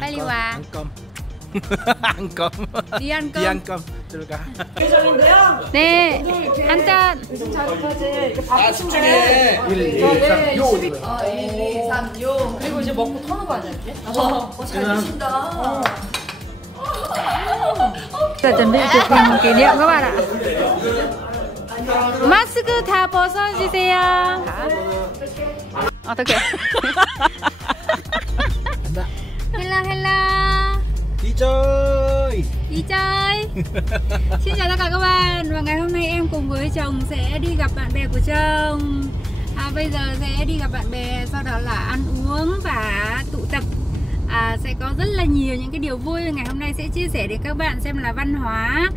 빨리 와. ăn cơm. ăn cơm. đi ăn đi cơm. ăn cơm. 들어가. 네, 한 잔. 아 집중해. 1, 2, 3, 요. 1, 2, 3, 6. 그리고 이제 먹고 터는 거 아니야 이렇게? 잘 드신다. Giờ chuẩn bị chụp hình kỷ niệm các bạn ạ. 마스크 다 벗어주세요. 어떻게? 간다. 헬로 헬로. đi chơi. Đi chơi. Xin chào tất cả các bạn. Và ngày hôm nay em cùng với chồng sẽ đi gặp bạn bè của chồng. Bây giờ sẽ đi gặp bạn bè, sau đó là ăn uống và tụ tập. Sẽ có rất là nhiều những cái điều vui. Ngày hôm nay sẽ chia sẻ để các bạn xem là văn hóa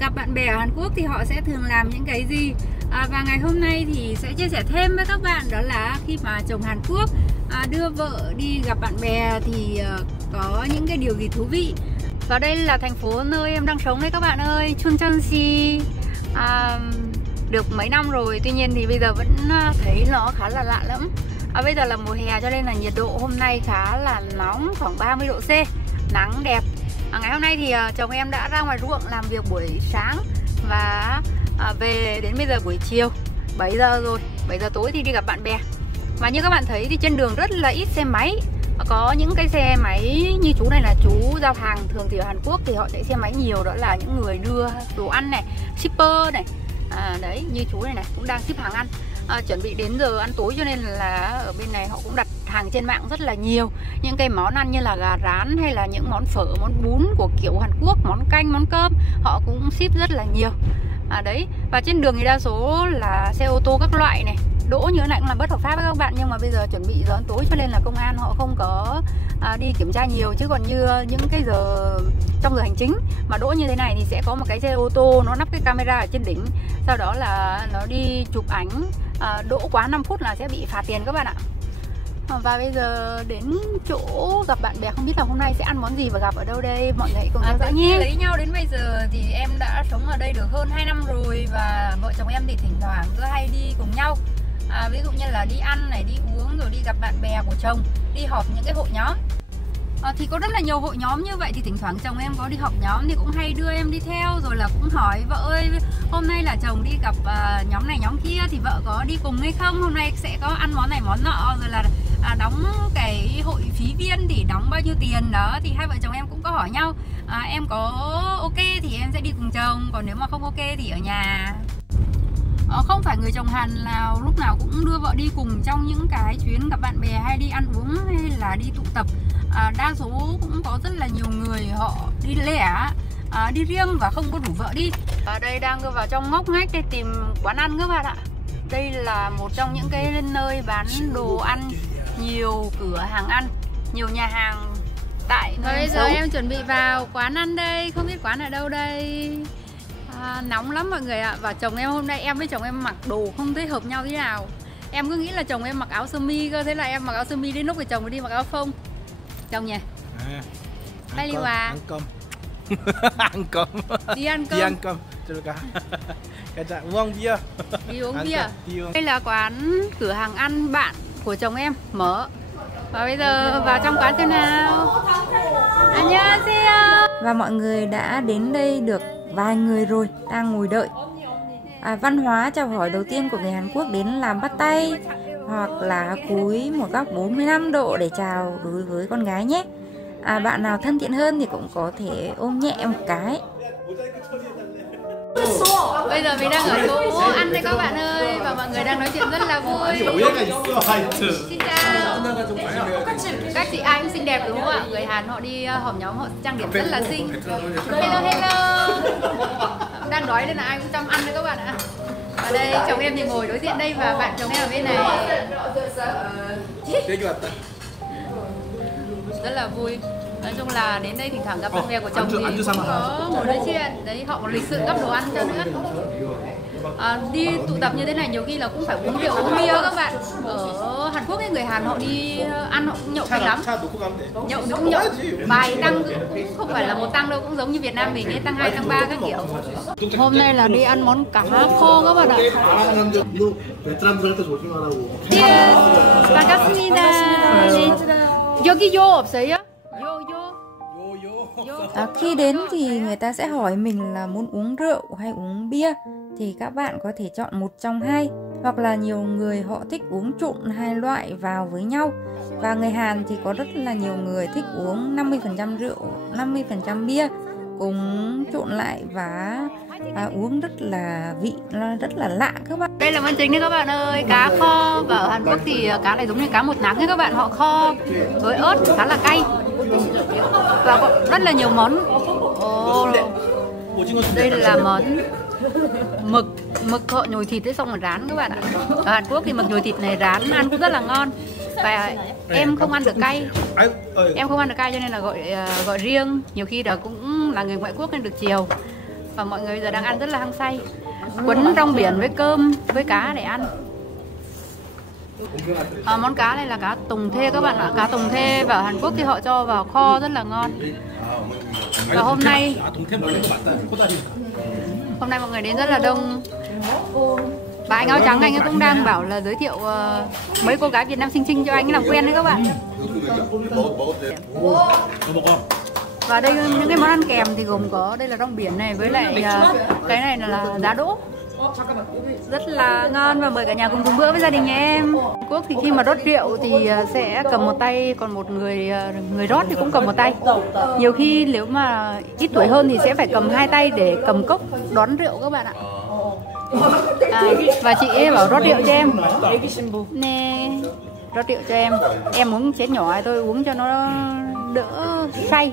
gặp bạn bè ở Hàn Quốc thì họ sẽ thường làm những cái gì. Và ngày hôm nay thì sẽ chia sẻ thêm với các bạn đó là khi mà chồng Hàn Quốc đưa vợ đi gặp bạn bè thì có những cái điều gì thú vị. Và đây là thành phố nơi em đang sống đấy các bạn ơi, Chuncheonsi. Được mấy năm rồi, tuy nhiên thì bây giờ vẫn thấy nó khá là lạ lắm. Bây giờ là mùa hè cho nên là nhiệt độ hôm nay khá là nóng, khoảng 30 độ C, nắng đẹp. Ngày hôm nay thì chồng em đã ra ngoài ruộng làm việc buổi sáng và về đến bây giờ buổi chiều 7 giờ rồi, 7 giờ tối thì đi gặp bạn bè. Và như các bạn thấy thì trên đường rất là ít xe máy. Có những cái xe máy như chú này là chú giao hàng. Thường thì ở Hàn Quốc thì họ chạy xe máy nhiều, đó là những người đưa đồ ăn này, shipper này. Đấy, như chú này cũng đang ship hàng ăn. Chuẩn bị đến giờ ăn tối cho nên là ở bên này họ cũng đặt hàng trên mạng rất là nhiều. Những cái món ăn như là gà rán hay là những món phở, món bún của kiểu Hàn Quốc, món canh, món cơm họ cũng ship rất là nhiều. Đấy, và trên đường thì đa số là xe ô tô các loại này. Đỗ như thế này cũng là bất hợp pháp với các bạn, nhưng mà bây giờ chuẩn bị giờ ăn tối cho nên là công an họ không có đi kiểm tra nhiều. Chứ còn như những cái giờ trong giờ hành chính mà đỗ như thế này thì sẽ có một cái xe ô tô nó lắp cái camera ở trên đỉnh, sau đó là nó đi chụp ảnh. Đỗ quá 5 phút là sẽ bị phạt tiền các bạn ạ. Và bây giờ đến chỗ gặp bạn bè, không biết là hôm nay sẽ ăn món gì và gặp ở đâu đây, mọi người hãy cùng theo dõi nhé. Lấy nhau đến bây giờ thì em đã sống ở đây được hơn 2 năm rồi, và vợ chồng em thì thỉnh thoảng cứ hay đi cùng nhau. Ví dụ như là đi ăn này, đi uống, rồi đi gặp bạn bè của chồng, đi họp những cái hội nhóm. Thì có rất là nhiều hội nhóm như vậy, thì thỉnh thoảng chồng em có đi họp nhóm thì cũng hay đưa em đi theo, rồi là cũng hỏi vợ ơi hôm nay là chồng đi gặp nhóm này nhóm kia thì vợ có đi cùng hay không, hôm nay sẽ có ăn món này món nọ, rồi là đóng cái hội phí viên thì đóng bao nhiêu tiền đó, thì hai vợ chồng em cũng có hỏi nhau. Em có ok thì em sẽ đi cùng chồng, còn nếu mà không ok thì ở nhà. Không phải người chồng Hàn nào lúc nào cũng đưa vợ đi cùng trong những cái chuyến gặp bạn bè hay đi ăn uống hay là đi tụ tập. Đa số cũng có rất là nhiều người họ đi lẻ, đi riêng và không có rủ vợ đi. Ở đây đang vào trong ngóc ngách để tìm quán ăn các bạn ạ. Đây là một trong những cái nơi bán đồ ăn, nhiều cửa hàng ăn, nhiều nhà hàng tại nơi bây giờ em chuẩn bị vào quán ăn đây, không biết quán ở đâu đây. Nóng lắm mọi người ạ. Và chồng em hôm nay em với chồng em mặc đồ không thấy hợp nhau thế nào. Em cứ nghĩ là chồng em mặc áo sơ mi cơ, thế là em mặc áo sơ mi đến lúc thì chồng đi mặc áo phông. Chồng nhỉ? Đây đi qua. ăn cơm. ăn cơm. Đi ăn cơm. đi ăn cơm. 들어가. 가자. uống bia. Đi uống bia. Đây là quán cửa hàng ăn bạn của chồng em mở. Và bây giờ vào trong quán xem nào. 안녕하세요. Và mọi người đã đến đây được vài người rồi, đang ngồi đợi. Văn hóa chào hỏi đầu tiên của người Hàn Quốc đến là bắt tay hoặc là cúi một góc 45 độ để chào đối với con gái nhé. Bạn nào thân thiện hơn thì cũng có thể ôm nhẹ một cái. Bây giờ mình đang ở chỗ ăn đây các bạn ơi, và mọi người đang nói chuyện rất là vui. Xin chào. Các chị ai cũng xinh đẹp đúng không ạ? Người Hàn họ đi họp nhóm họ trang điểm rất là xinh. Hello hello. Đang đói nên là ai cũng chăm ăn đấy các bạn ạ. Ở đây chồng em thì ngồi đối diện đây và bạn chồng em ở bên này. Rất là vui. Nói chung là đến đây thỉnh thoảng gặp bạn bè của chồng thì cũng có ngồi nói chuyện. Đấy, họ còn lịch sự gắp đồ ăn cho nữa. đi tụ tập như thế này nhiều khi là cũng phải uống rượu uống bia các bạn. Ở Hàn Quốc ấy, người Hàn họ đi ăn họ cũng nhậu kinh lắm. Nhậu thì cũng nhậu vài tăng, cũng không phải là một tăng đâu, cũng giống như Việt Nam mình ấy, tăng 2, tăng 3 các kiểu. Hôm nay là đi ăn món cá kho các bạn ạ. 반갑습니다. 여기 요 없어요? Khi đến thì người ta sẽ hỏi mình là muốn uống rượu hay uống bia, thì các bạn có thể chọn một trong hai, hoặc là nhiều người họ thích uống trộn hai loại vào với nhau. Và người Hàn thì có rất là nhiều người thích uống 50% rượu, 50% bia cùng trộn lại và uống rất là vị rất là lạ các bạn. Đây là món chính đấy các bạn ơi, cá kho. Và ở Hàn Quốc thì cá này giống như cá một nắng ấy các bạn, họ kho với ớt khá là cay và có rất là nhiều món. Đây là món mực họ nhồi thịt xong rồi rán các bạn ạ. Ở Hàn Quốc thì mực nhồi thịt này rán ăn cũng rất là ngon. Và em không ăn được cay, cho nên là gọi riêng. Nhiều khi đó cũng là người ngoại quốc nên được chiều. Và mọi người giờ đang ăn rất là hăng say, quấn rong biển với cơm với cá để ăn. Món cá này là cá tùng thê các bạn ạ. Cá tùng thê và ở Hàn Quốc thì họ cho vào kho rất là ngon. Và hôm nay mọi người đến rất là đông. Và anh áo trắng anh ấy cũng đang bảo là giới thiệu mấy cô gái Việt Nam xinh xinh cho anh ấy làm quen đấy các bạn. Và đây những cái món ăn kèm thì gồm có đây là rong biển này, với lại cái này là giá đỗ, rất là ngon. Và mời cả nhà cùng dùng bữa với gia đình nhà em. Quốc thì khi mà rót rượu thì sẽ cầm một tay, còn một người rót thì cũng cầm một tay. Nhiều khi nếu mà ít tuổi hơn thì sẽ phải cầm hai tay để cầm cốc đón rượu các bạn ạ. Và chị ấy bảo rót rượu cho em nè, rót rượu cho em uống chén nhỏ tôi uống cho nó đỡ say.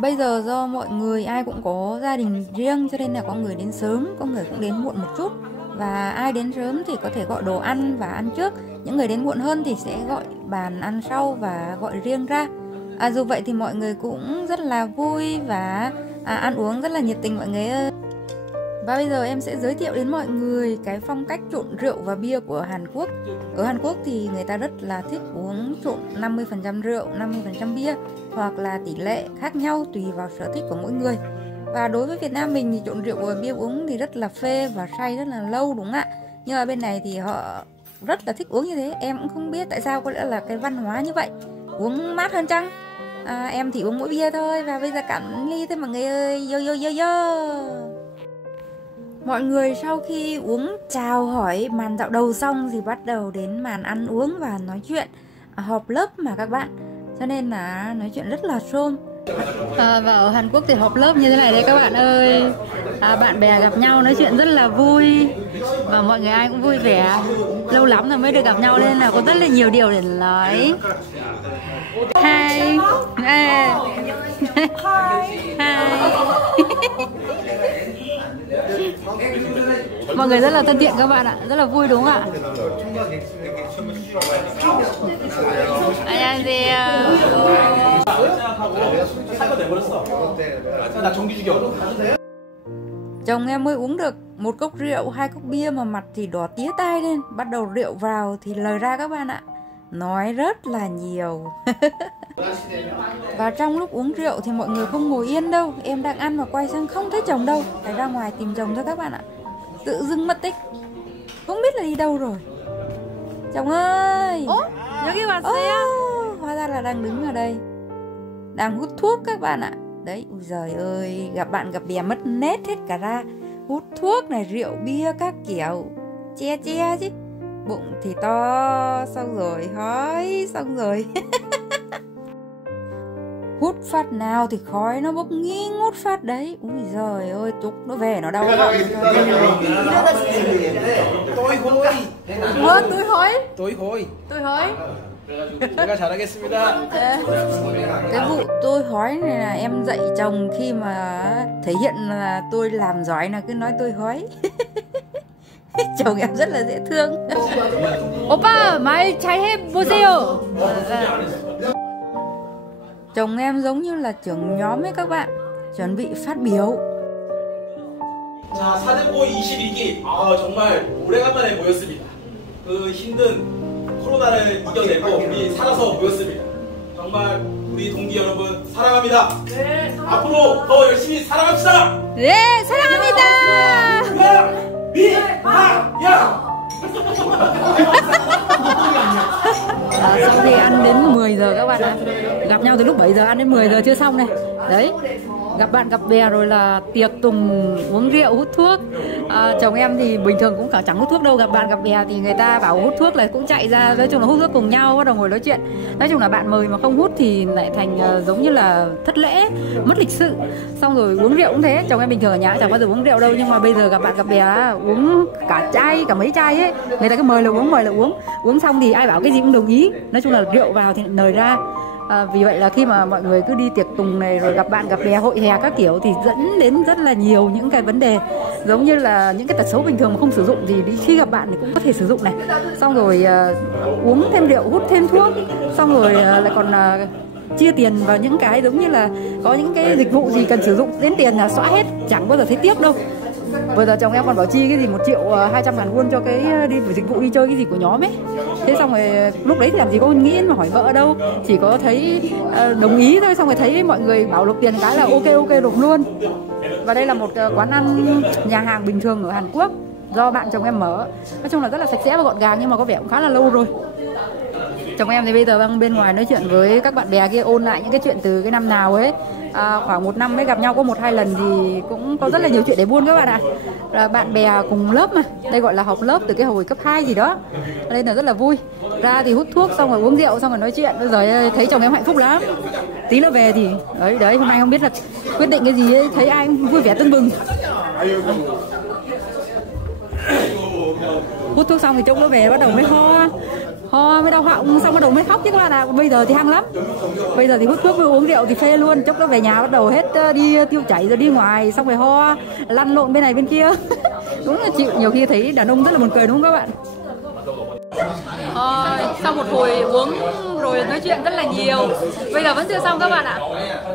Bây giờ do mọi người ai cũng có gia đình riêng cho nên là có người đến sớm, có người cũng đến muộn một chút. Và ai đến sớm thì có thể gọi đồ ăn và ăn trước. Những người đến muộn hơn thì sẽ gọi bàn ăn sau và gọi riêng ra. Dù vậy thì mọi người cũng rất là vui và ăn uống rất là nhiệt tình mọi người ơi. Và bây giờ em sẽ giới thiệu đến mọi người cái phong cách trộn rượu và bia của Hàn Quốc. Ở Hàn Quốc thì người ta rất là thích uống trộn 50% rượu, 50% bia, hoặc là tỷ lệ khác nhau tùy vào sở thích của mỗi người. Và đối với Việt Nam mình thì trộn rượu và bia uống thì rất là phê và say rất là lâu đúng không ạ? Nhưng ở bên này thì họ rất là thích uống như thế. Em cũng không biết tại sao, có lẽ là cái văn hóa như vậy, uống mát hơn chăng? Em thì uống mỗi bia thôi. Và bây giờ cạn ly thôi mọi người ơi. Yo. Mọi người sau khi uống chào hỏi màn dạo đầu xong thì bắt đầu đến màn ăn uống và nói chuyện, họp lớp mà các bạn, cho nên là nói chuyện rất là xôm. Và ở Hàn Quốc thì họp lớp như thế này đấy các bạn ơi. Bạn bè gặp nhau nói chuyện rất là vui và mọi người ai cũng vui vẻ. Lâu lắm rồi mới được gặp nhau nên là có rất là nhiều điều để nói. Hi. Mọi người rất là thân thiện các bạn ạ, rất là vui đúng không ạ? Chồng em mới uống được một cốc rượu, 2 cốc bia mà mặt thì đỏ tía tai lên. Bắt đầu rượu vào thì lời ra các bạn ạ, nói rất là nhiều. Và trong lúc uống rượu thì mọi người không ngồi yên đâu. Em đang ăn mà quay sang không thấy chồng đâu, phải ra ngoài tìm chồng thôi các bạn ạ. Tự dưng mất tích, không biết là đi đâu rồi. Chồng ơi, hóa ra là đang đứng ở đây, đang hút thuốc các bạn ạ. Đấy, ui giời ơi, gặp bạn gặp bè mất nét hết cả ra. Hút thuốc này, rượu bia các kiểu, che chứ. Bụng thì to, xong rồi hói, xong rồi. Hút phát nào thì khói nó bốc nghi ngút phát đấy. Ui giời ơi, chúc nó về nó đau lắm. Tôi hói. 제가 잘하겠습니다. Cái vụ tôi hói này là em dạy chồng khi mà thể hiện là tôi làm giỏi là cứ nói tôi hói. chồng em rất là dễ thương. 오빠 말 잘 해보세요. Chồng em giống như là trưởng nhóm ấy các bạn, chuẩn bị phát biểu. 자, 사등고의 22기. 아, 정말 오래간만에 모였습니다. 그 힘든 코로나를 이겨내고 우리 살아서 모였습니다. 정말 우리 동기 여러분 사랑합니다. 네, 앞으로 더 열심히 살아갑시다. 네, 사랑합니다. 미하야. Sau khi ăn đến 10 giờ các bạn ạ. Gặp nhau từ lúc 7 giờ ăn đến 10 giờ chưa xong này. Đấy. Gặp bạn gặp bè rồi là tiệc tùng, uống rượu, hút thuốc. Chồng em thì bình thường cũng chẳng hút thuốc đâu. Gặp bạn gặp bè thì người ta bảo hút thuốc là cũng chạy ra. Nói chung là hút thuốc cùng nhau, bắt đầu ngồi nói chuyện. Nói chung là bạn mời mà không hút thì lại thành giống như là thất lễ, mất lịch sự. Xong rồi uống rượu cũng thế. Chồng em bình thường ở nhà chẳng bao giờ uống rượu đâu. Nhưng mà bây giờ gặp bạn gặp bè uống cả chai, cả mấy chai ấy. Người ta cứ mời là uống, mời là uống. Uống xong thì ai bảo cái gì cũng đồng ý. Nói chung là rượu vào thì nời ra. Vì vậy là khi mà mọi người cứ đi tiệc tùng này rồi gặp bạn gặp bè hội hè các kiểu thì dẫn đến rất là nhiều những cái vấn đề, giống như là những cái tật xấu bình thường mà không sử dụng thì khi gặp bạn thì cũng có thể sử dụng này. Xong rồi uống thêm rượu, hút thêm thuốc, xong rồi lại còn chia tiền vào những cái giống như là có những cái dịch vụ gì cần sử dụng đến tiền là xóa hết, chẳng bao giờ thấy tiếc đâu. Bây giờ chồng em còn bảo chi cái gì 1.200.000 won cho cái đi dịch vụ đi chơi cái gì của nhóm ấy. Thế xong rồi lúc đấy thì làm gì có nghĩ mà hỏi vợ đâu, chỉ có thấy đồng ý thôi. Xong rồi thấy mọi người bảo nộp tiền cái là ok nộp luôn. Và đây là một quán ăn nhà hàng bình thường ở Hàn Quốc do bạn chồng em mở. Nói chung là rất là sạch sẽ và gọn gàng nhưng mà có vẻ cũng khá là lâu rồi. Chồng em thì bây giờ đang bên ngoài nói chuyện với các bạn bè kia, ôn lại những cái chuyện từ cái năm nào ấy. Khoảng 1 năm mới gặp nhau có 1-2 lần thì cũng có rất là nhiều chuyện để buôn các bạn ạ. Bạn bè cùng lớp mà, đây gọi là học lớp từ cái hồi cấp 2 gì đó, nên là rất là vui. Ra thì hút thuốc xong rồi uống rượu xong rồi nói chuyện. Bây giờ thấy chồng em hạnh phúc lắm. Tí nữa về thì đấy hôm nay không biết là quyết định cái gì ấy, thấy ai cũng vui vẻ tưng bừng. Hút thuốc xong thì trông nó về bắt đầu mới ho mới đau họng, xong bắt đầu mới khóc chứ các bạn ạ. Bây giờ thì hăng lắm. Bây giờ thì hút thuốc với uống rượu thì phê luôn. Chốc nó về nhà bắt đầu hết đi tiêu chảy rồi đi ngoài, xong rồi ho lăn lộn bên này bên kia. Đúng là chịu. Nhiều khi thấy đàn ông rất là buồn cười đúng không các bạn? Sau một hồi uống rồi nói chuyện rất là nhiều. Bây giờ vẫn chưa xong các bạn ạ.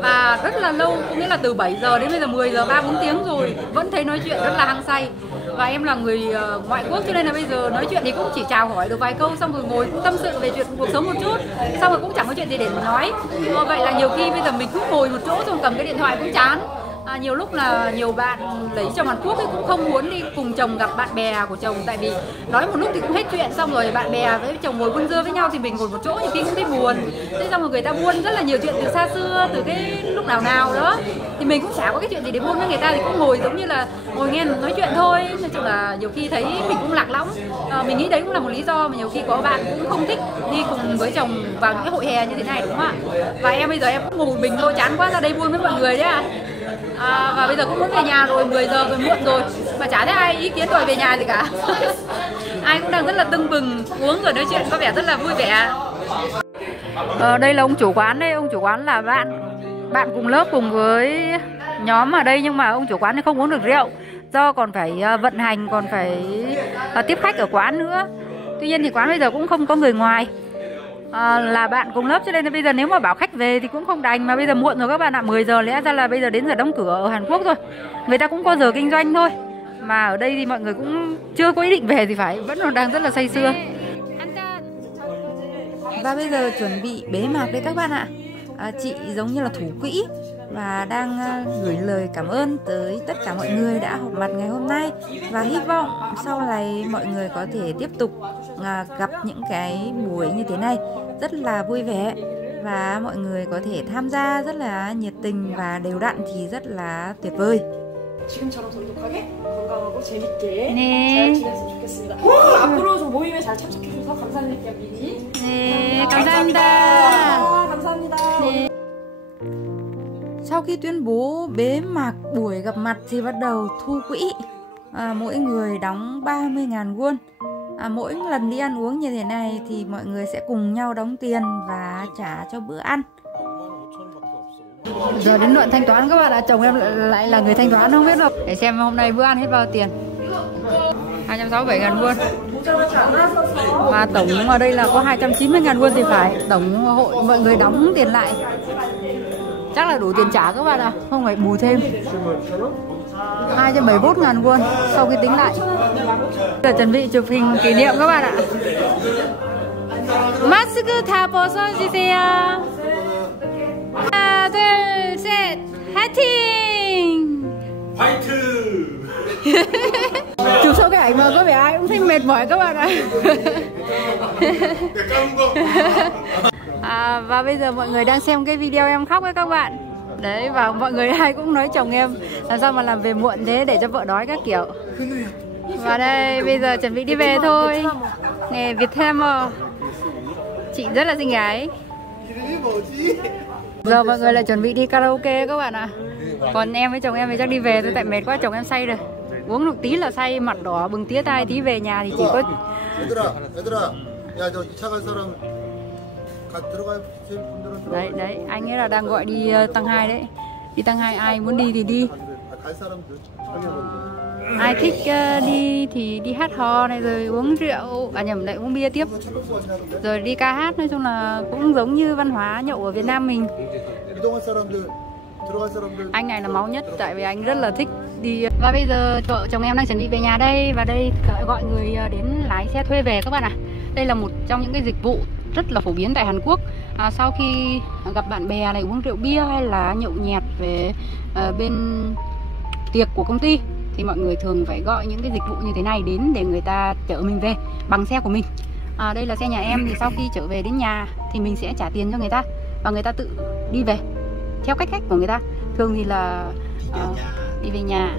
Và rất là lâu, có nghĩa là từ 7 giờ đến bây giờ 10 giờ 3-4 tiếng rồi vẫn thấy nói chuyện rất là hăng say. Và em là người ngoại quốc cho nên là bây giờ nói chuyện thì cũng chỉ chào hỏi được vài câu, xong rồi ngồi cũng tâm sự về chuyện cuộc sống một chút, xong rồi cũng chẳng có chuyện gì để nói. Vậy là nhiều khi bây giờ mình cứ ngồi một chỗ xong cầm cái điện thoại cũng chán. Nhiều lúc là nhiều bạn lấy chồng Hàn Quốc ấy cũng không muốn đi cùng chồng gặp bạn bè của chồng, tại vì nói một lúc thì cũng hết chuyện, xong rồi bạn bè với chồng ngồi buôn dưa với nhau thì mình ngồi một chỗ nhiều khi cũng thấy buồn. Thế xong rồi người ta buôn rất là nhiều chuyện từ xa xưa, từ cái lúc nào đó thì mình cũng chả có cái chuyện gì để buôn với người ta, thì cũng ngồi giống như là ngồi nghe nói chuyện thôi. Nói chung là nhiều khi thấy mình cũng lạc lõng. Mình nghĩ đấy cũng là một lý do mà nhiều khi có bạn cũng không thích đi cùng với chồng vào những cái hội hè như thế này, đúng không ạ? Và em bây giờ em cũng ngồi một mình thôi, chán quá ra đây buôn với mọi người đấy ạ. Và bây giờ cũng muốn về nhà rồi, 10 giờ rồi, muộn rồi mà chả thấy ai ý kiến đòi về nhà gì cả. Ai cũng đang rất là tưng bừng uống rồi nói chuyện có vẻ rất là vui vẻ. Đây là ông chủ quán đây, ông chủ quán là bạn cùng lớp cùng với nhóm ở đây, nhưng mà ông chủ quán thì không uống được rượu do còn phải vận hành, còn phải tiếp khách ở quán nữa. Tuy nhiên thì quán bây giờ cũng không có người ngoài. Là bạn cùng lớp cho nên là bây giờ nếu mà bảo khách về thì cũng không đành, mà bây giờ muộn rồi các bạn ạ. 10 giờ lẽ ra là bây giờ đến giờ đóng cửa ở Hàn Quốc rồi, người ta cũng có giờ kinh doanh thôi, mà ở đây thì mọi người cũng chưa có ý định về thì phải, vẫn còn đang rất là say sưa. Và bây giờ chuẩn bị bế mạc đấy các bạn ạ. Chị giống như là thủ quỹ và đang gửi lời cảm ơn tới tất cả mọi người đã họp mặt ngày hôm nay, và hy vọng sau này mọi người có thể tiếp tục gặp những cái buổi như thế này rất là vui vẻ, và mọi người có thể tham gia rất là nhiệt tình và đều đặn thì rất là tuyệt vời. 지금처럼 돈독하게 건강하고 재밌게 네. 잘 지냈으면 좋겠습니다. 앞으로 좀 모임에 잘 참석해주셔서 감사드릴게요, 미니. 네, 감사합니다. 감사합니다. 네. Sau khi tuyên bố bế mạc buổi gặp mặt thì bắt đầu thu quỹ. Mỗi người đóng 30.000 won. Mỗi lần đi ăn uống như thế này thì mọi người sẽ cùng nhau đóng tiền và trả cho bữa ăn. Giờ đến đoạn thanh toán các bạn ạ. Chồng em lại là người thanh toán không biết đâu. Để xem hôm nay bữa ăn hết bao tiền. 267.000 won. Mà tổng ở đây là có 290.000 won thì phải. Tổng hội mọi người đóng tiền lại chắc là đủ tiền trả các bạn ạ, không phải bù thêm. 271.000 won sau khi tính lại. Giờ chuẩn bị chụp hình kỷ niệm các bạn ạ. 마스크 다 벗어주세요. 하나, 둘, 셋, 화이팅! 화이트! Chụp sau cái ảnh mà có vẻ ai cũng thấy mệt mỏi các bạn ạ. Và bây giờ mọi người đang xem cái video em khóc ấy các bạn. Đấy, và mọi người ai cũng nói chồng em làm sao mà làm về muộn thế để cho vợ đói các kiểu. Và đây bây giờ chuẩn bị đi về thôi. Nè Viettel chị rất là xinh gái. Giờ mọi người lại chuẩn bị đi karaoke các bạn ạ. Còn em với chồng em thì chắc đi về thôi, tại mệt quá, chồng em say rồi. Uống một tí là say, mặt đỏ bừng tía tai, tí về nhà thì chỉ có đấy, anh ấy là đang gọi đi tăng 2 đấy. Đi tăng 2 ai muốn đi thì đi. Ai thích đi thì đi hát hò này, rồi uống rượu, nhầm lại uống bia tiếp. Rồi đi ca hát, nói chung là cũng giống như văn hóa nhậu ở Việt Nam mình. Anh này là máu nhất, tại vì anh rất là thích đi. Và bây giờ vợ chồng em đang chuẩn bị về nhà đây. Và đây gọi người đến lái xe thuê về các bạn ạ. Đây là một trong những cái dịch vụ rất là phổ biến tại Hàn Quốc. Sau khi gặp bạn bè này uống rượu bia hay là nhậu nhẹt về bên tiệc của công ty thì mọi người thường phải gọi những cái dịch vụ như thế này đến để người ta chở mình về bằng xe của mình. Đây là xe nhà em, thì sau khi trở về đến nhà thì mình sẽ trả tiền cho người ta và người ta tự đi về theo cách của người ta. Thường thì là đi về nhà.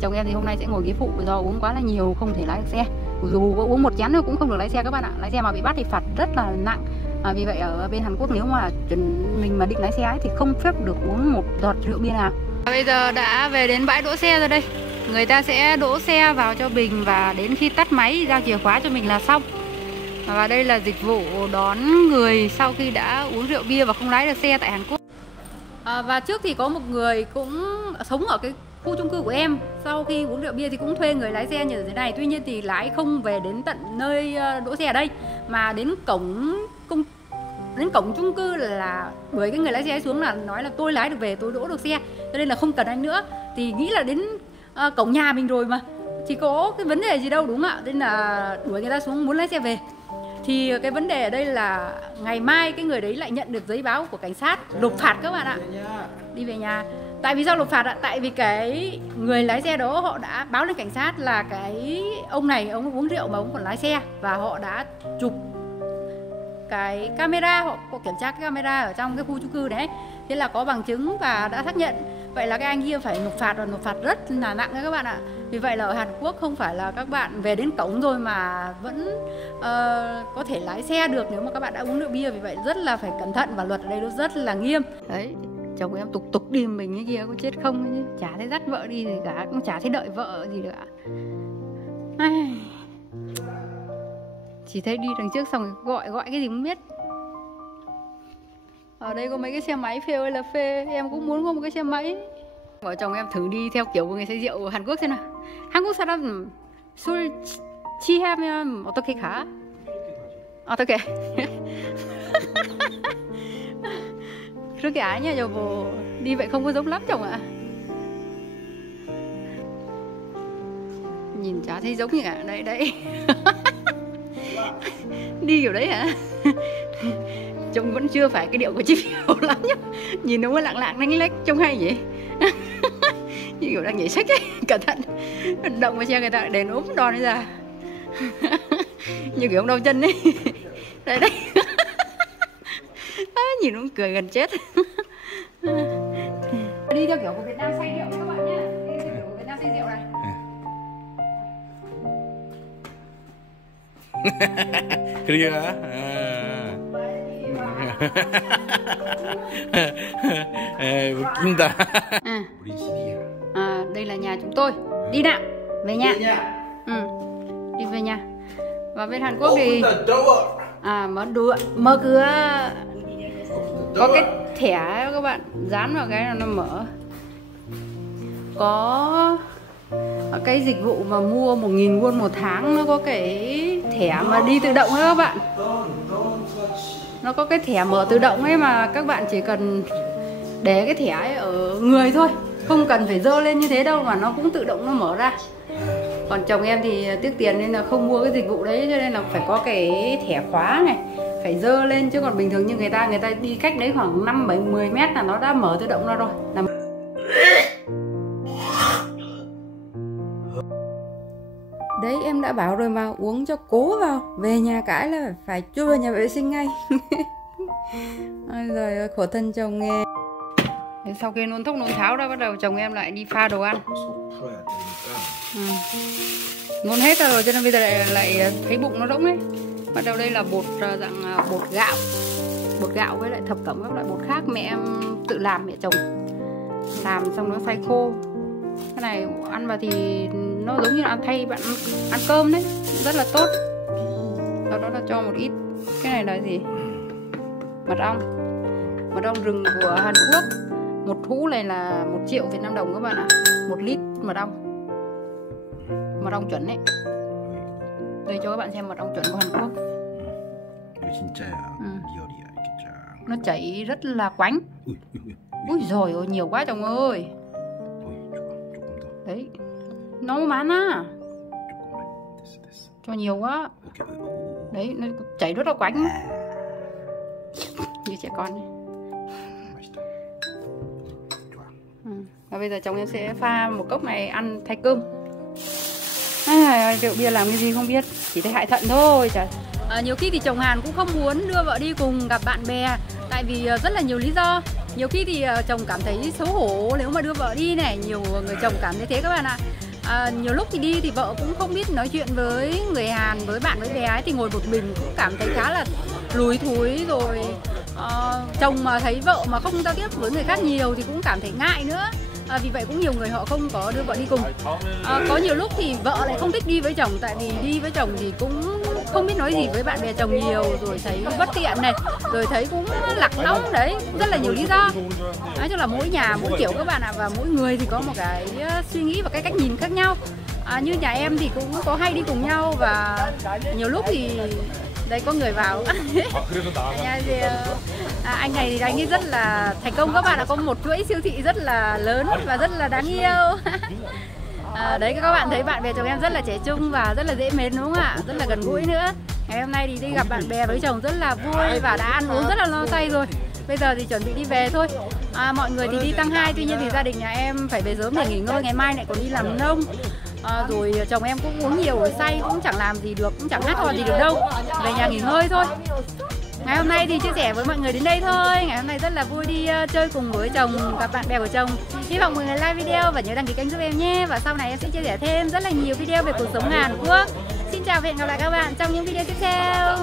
Chồng em thì hôm nay sẽ ngồi ghế phụ do uống quá là nhiều, không thể lái được xe. Dù có uống một chén thôi cũng không được lái xe các bạn ạ. Lái xe mà bị bắt thì phạt rất là nặng. Vì vậy ở bên Hàn Quốc nếu mà mình mà định lái xe ấy thì không phép được uống một giọt rượu bia nào. Bây giờ đã về đến bãi đỗ xe rồi đây. Người ta sẽ đỗ xe vào cho mình và đến khi tắt máy giao chìa khóa cho mình là xong. Và đây là dịch vụ đón người sau khi đã uống rượu bia và không lái được xe tại Hàn Quốc. Và trước thì có một người cũng sống ở cái khu chung cư của em, sau khi uống rượu bia thì cũng thuê người lái xe như thế này. Tuy nhiên thì lái không về đến tận nơi đỗ xe ở đây, mà đến cổng chung cư là đuổi cái người lái xe ấy xuống, là nói là tôi lái được về, tôi đỗ được xe, cho nên là không cần anh nữa. Thì nghĩ là đến cổng nhà mình rồi mà, chỉ có cái vấn đề gì đâu, đúng ạ. Nên là đuổi người ta xuống muốn lái xe về. Thì cái vấn đề ở đây là ngày mai cái người đấy lại nhận được giấy báo của cảnh sát nộp phạt các bạn ạ. Đi về nhà. Tại vì sao nộp phạt ạ? Tại vì cái người lái xe đó họ đã báo lên cảnh sát là cái ông này, ông uống rượu mà ông còn lái xe. Và họ đã chụp cái camera, họ có kiểm tra cái camera ở trong cái khu chung cư đấy. Thế là có bằng chứng và đã xác nhận. Vậy là cái anh kia phải nộp phạt, và nộp phạt rất là nặng đấy các bạn ạ. Vì vậy là ở Hàn Quốc không phải là các bạn về đến cổng rồi mà vẫn có thể lái xe được nếu mà các bạn đã uống rượu bia. Vì vậy rất là phải cẩn thận và luật ở đây nó rất là nghiêm. Đấy, chồng em tục đi mình như kia có chết không chứ. Chả thấy dắt vợ đi gì cả, cũng chả thấy đợi vợ gì nữa. Chỉ thấy đi đằng trước xong rồi gọi cái gì không biết. Ở đây có mấy cái xe máy phê ơi là phê. Em cũng muốn có một cái xe máy. Vợ chồng em thử đi theo kiểu của người say rượu ở Hàn Quốc thế nào. 한국 사람 술 취하면 어떻게 가? 어떻게? 그렇게 아니야 여보. Đi vậy không có giống lắm chồng ạ. Nhìn chả thấy giống như cả. Đấy đấy. Đi kiểu đấy hả? Trông vẫn chưa phải cái điệu của chị Phiêu lắm nhá. Nhìn nó mới lạng lạng lách trông hay vậy. Như kiểu đang nhảy sách ấy. Cẩn thận động vào xe người ta đèn ốm đòn ấy ra. Như kiểu ông đau chân ấy. Đây đấy. Nhìn nó cười gần chết. Đi theo kiểu của Việt Nam say rượu các bạn nhé. Đi theo kiểu của Việt Nam say rượu này. 그러게 가. 웃긴다. 우리 집이야. Đây là nhà chúng tôi. Đi nào, về nhà. Đi về nhà. Và bên Hàn Quốc thì mở cửa. Có cái thẻ các bạn dán vào cái là nó mở. Có cái dịch vụ mà mua 1.000 won một tháng, nó có cái thẻ mà đi tự động ấy các bạn. Nó có cái thẻ mở tự động ấy mà các bạn chỉ cần để cái thẻ ấy ở người thôi. không cần phải dơ lên như thế đâu mà nó cũng tự động nó mở ra. Còn chồng em thì tiếc tiền nên là không mua cái dịch vụ đấy, cho nên là phải có cái thẻ khóa này, phải dơ lên, chứ còn bình thường như người ta đi cách đấy khoảng 5, 7, 10 mét là nó đã mở tự động ra rồi. Đấy em đã bảo rồi mà, uống cho cố vào, về nhà cái là phải chui vào nhà vệ sinh ngay. Ôi giời ơi, khổ thân chồng nghe. Sau khi nôn thốc nôn tháo ra, bắt đầu chồng em lại đi pha đồ ăn. Nôn hết rồi cho nên bây giờ lại thấy bụng nó rỗng ấy. Bắt đầu đây là bột dạng bột gạo với lại thập cẩm các loại bột khác mẹ em tự làm, mẹ chồng làm xong nó xay khô. Cái này ăn vào thì nó giống như là thay bạn ăn cơm đấy, rất là tốt. Sau đó là cho một ít, cái này là gì, mật ong rừng của Hàn Quốc. Một hũ này là 1 triệu Việt Nam đồng các bạn ạ. 1 lít mật ong chuẩn đấy. Đây cho các bạn xem mật ong chuẩn của Hàn Quốc. Nó chảy rất là quánh. Ui giời ơi, nhiều quá chồng ơi. Đấy, nó bán á, cho nhiều quá. Đấy, nó chảy rất là quánh như trẻ con này. Và bây giờ chồng em sẽ pha một cốc này ăn thay cơm. Rượu bia làm cái gì không biết, chỉ thấy hại thận thôi. Trời. Nhiều khi thì chồng Hàn cũng không muốn đưa vợ đi cùng gặp bạn bè, tại vì rất là nhiều lý do. Nhiều khi thì chồng cảm thấy xấu hổ nếu mà đưa vợ đi này, nhiều người chồng cảm thấy thế các bạn ạ. Nhiều lúc thì đi thì vợ cũng không biết nói chuyện với người Hàn, với bạn với bé ấy, thì ngồi một mình cũng cảm thấy khá là lùi thúi rồi. Chồng mà thấy vợ mà không giao tiếp với người khác nhiều thì cũng cảm thấy ngại nữa. Vì vậy cũng nhiều người họ không có đưa vợ đi cùng. Có nhiều lúc thì vợ lại không thích đi với chồng, tại vì đi với chồng thì cũng không biết nói gì với bạn bè chồng nhiều, rồi thấy bất tiện này, rồi thấy cũng lạc lõng đấy, rất là nhiều lý do. Nói chung là mỗi nhà mỗi kiểu các bạn ạ, và mỗi người thì có một cái suy nghĩ và cái cách nhìn khác nhau. Như nhà em thì cũng có hay đi cùng nhau, và nhiều lúc thì đây có người vào. Anh này thì anh ấy rất là thành công các bạn ạ, có một chuỗi siêu thị rất là lớn và rất là đáng yêu. Đấy các bạn thấy bạn bè chồng em rất là trẻ trung và rất là dễ mến đúng không ạ, rất là gần gũi nữa. Ngày hôm nay thì đi gặp bạn bè với chồng rất là vui và đã ăn uống rất là no say rồi. Bây giờ thì chuẩn bị đi về thôi. Mọi người thì đi tăng 2, tuy nhiên thì gia đình nhà em phải về sớm để nghỉ ngơi, ngày mai lại còn đi làm nông. Rồi chồng em cũng uống nhiều rồi say, cũng chẳng làm gì được, cũng chẳng hát hò gì được đâu, về nhà nghỉ ngơi thôi. Ngày hôm nay thì chia sẻ với mọi người đến đây thôi. Ngày hôm nay rất là vui đi chơi cùng với chồng, gặp bạn bè của chồng. Hy vọng mọi người like video và nhớ đăng ký kênh giúp em nhé. Và sau này em sẽ chia sẻ thêm rất là nhiều video về cuộc sống Hàn Quốc. Xin chào và hẹn gặp lại các bạn trong những video tiếp theo.